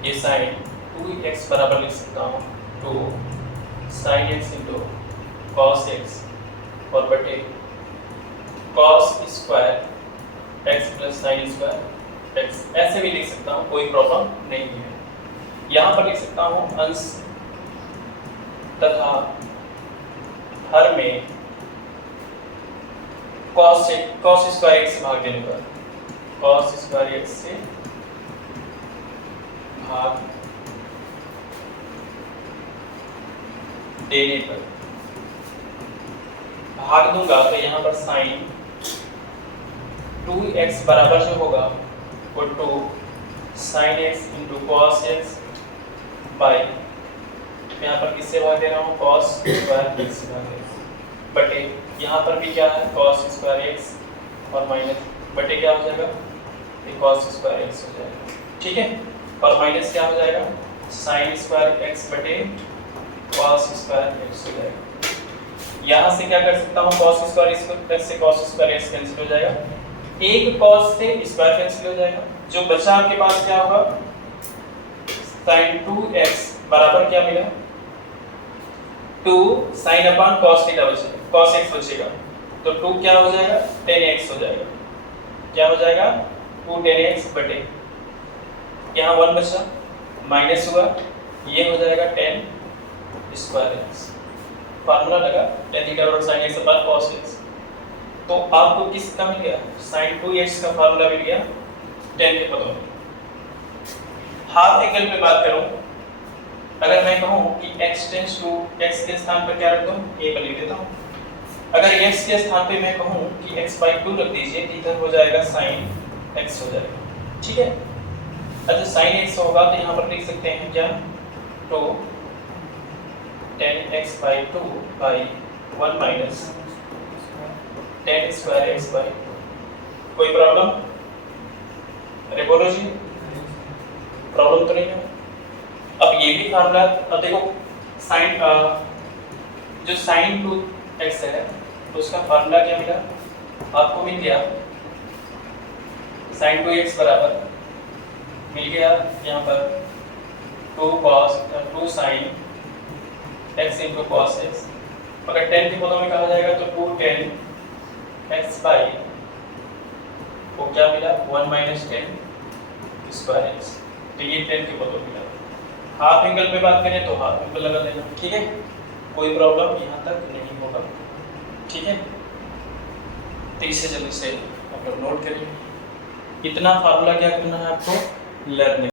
ये साइन 2x बराबर लिख सकता हूँ 2 sine x into cos x और बटे cos square x plus sine square x, ऐसे भी लिख सकता हूँ, कोई प्रॉब्लम नहीं है। यहाँ पर लिख सकता हूँ अंश तथा हर में कॉस स्क्वायर एक्स भाग देने पर, कॉस स्क्वायर एक्स से भाग देने पर भाग दूंगा तो यहाँ पर साइन 2x बराबर जो होगा वो 2 sine x into cos x by, यहाँ पर किससे भाग दे रहा हूँ? कॉस स्क्वायर एक्स बटे यहाँ पर भी क्या है? कॉस स्क्वायर एक्स और माइनस बटे क्या हो जाएगा? ये कॉस स्क्वायर एक्स हो जाएगा, ठीक है, और माइनस क्या हो जाएगा? साइन स्क्वायर एक्स बटे कॉस स्क्वायर एक्स हो जाएगा। यहाँ से क्या कर सकता हूँ? कॉस स्क्वायर एक्स से कॉस स्क्वायर एक्स कैंसिल हो जाएगा, एक कॉस से स्क्वायर कैंसिल हो जाएगा, जो बचा आपके पास क्या होगा? साइन 2x बराबर क्या मिला? 2 साइन अपॉन कॉस थीटा बचेगा, कॉस x बचेगा, तो 2 क्या हो जाएगा? 10x हो जाएगा। क्या हो जाएगा? 2 10x बटे यहाँ 1 बचा, माइनस हुआ, ये हो जाएगा 10 स्क्वायर एक्स। फार्मूला लगा tan थीटा बराबर sin x upon cos x। तो आपको किसका मिल गया? sin 2x का फार्मूला मिल गया 10 के पदों में। हाफ एंगल पे बात करूं, अगर मैं कहूं कि x टेंड्स टू x के स्थान पर क्या रख दूं? a पर लिख देता हूं। अगर x के स्थान पे मैं कहूं कि x/2 रख दीजिए, तो इधर हो जाएगा sin x हो जाएगा, ठीक है। अच्छा sin x होगा तो यहाँ पर लिख सकते हैं क्या? तो 10x/2 by 1 minus 10 square x/2। कोई प्रॉब्लम? अरे बोलो जी, प्रॉब्लम तो नहीं है। अब ये भी फार्मूला, अब देखो साइन जो साइन 2x है उसका फार्मूला क्या मिला? आपको मिल गया साइन 2x बराबर मिल गया यहाँ पर 2 sine x into cos x। अगर 10 के पदों में कहा जाएगा तो 2 10 x बाई वो क्या मिला? 1 माइनस 10 स्क्वायर x। तो ये 10 के पदों में मिला। हाफ एंगल पे बात करें तो हाफ एंगल लगा देना, ठीक है, कोई प्रॉब्लम यहाँ तक नहीं होगा, ठीक है। तो इसे जल्दी से आप लोग नोट करिए। इतना फार्मूला क्या करना है आपको? लर्न